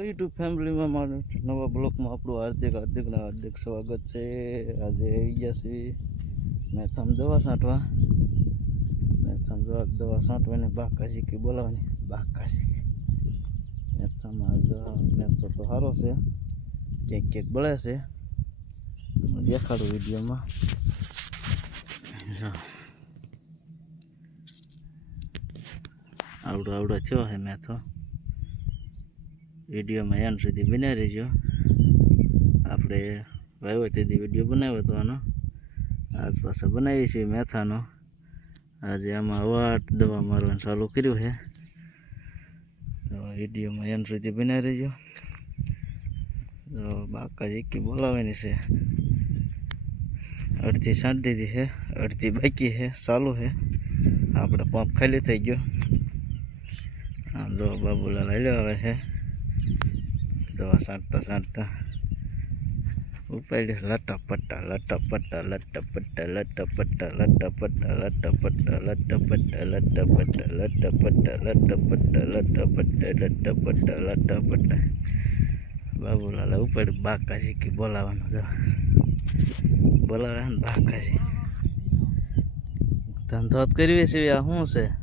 YouTube ફેમિલીમાં મારું નવા બ્લોકમાં આપણું હાર્દિક હાર્દિકને હાર્દિક સ્વાગત છે. આજે આવી ગયા છીએ મેથમ દવા છાંટવા મેથમ દવા દવા છાંટવાની બાકા શીખી બોલાવાની બાકા શીખી મેથામાં મેથો તો સારો છે. ક્યાંક ક્યાંક બળે છે. દેખાડું વિડીયોમાં. આવડો આવડો થયો છે મેથો. વિડીયોમાં એન્ડ સુધી બનાવી રહેજો. આપણે વાવ્યો તેથી વીડિયો બનાવ્યો હતો આનો. આજ પાછો બનાવી છે મેથાનો. આજે આમાં અવાટ દવા મારવાનું ચાલુ કર્યું છે. વિડીયોમાં એન્ડ સુધી બન્યા રહેજો. બાકા જીકી બોલાવવાની છે. અડધી સાંઠ દીધી છે, અડધી બાકી છે, ચાલુ છે. આપણે પંપ ખાલી થઈ ગયો. આમ જો બાબુલાલ હાલ્યો આવે છે. દવા છાંટતા છાંટતા ઉપાડી લટા પટ્ટા લટા પટ્ટા લટા પટ્ટા લટા પટ્ટા લટા પટ્ટા લટા પટ્ટા લટા પટ્ટા લટા પટ્ટા લટા પટ્ટા લટા પટ્ટા લટા પટ્ટા લટા પટ્ટા લટા પટ્ટા બાબુલાલ ઉપાડી બાકાજી કે બોલાવાનું જો બોલાવે ને બાકાજી ધંધો જ કરવી છે આ શું છે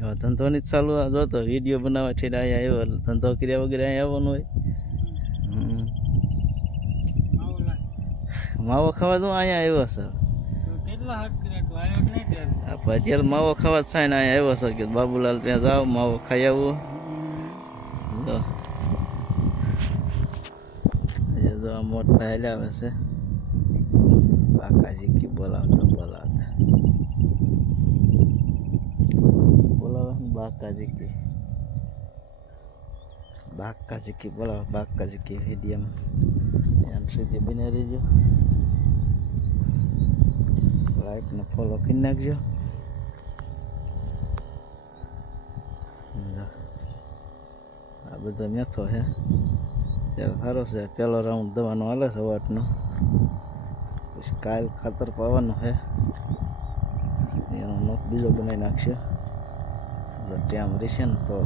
હવે ધંધો ની જ ચાલુ જોતો વીડિયો બનાવવા છે અહીંયા આવ્યો ધંધો કર્યા વગેરે અહીંયા આવવાનું હોય. માવો ખાવા તો અહીંયા આવ્યો છે. માવો ખાવા જ થાય ને અહીંયા આવ્યો છે, કે બાબુલાલ ત્યાં જાઓ, માવો ખાઈ આવો. જો. જો આ મોટ ભાઈ આવે છે. બાકાજી કી બોલાવતા બોલાવતા. બોલાવે ને બાકાજી કી બાકાજી કી બોલાવે બાકાજી કી હિડિયમ એમ સુધી બને રહીજો લાઈક ને ફોલો કરી નાખજો. આ બધો મેથો છે ત્યારે સારો છે પહેલો રાઉન્ડ દવાનો હાલે છે વાટનો પછી કાલ ખાતર પાવાનું છે એનો નોખ બીજો બનાવી નાખશે એટલે ટાઈમ રહેશે ને તો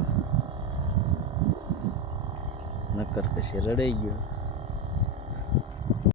નકર પછી રડાઈ ગયો.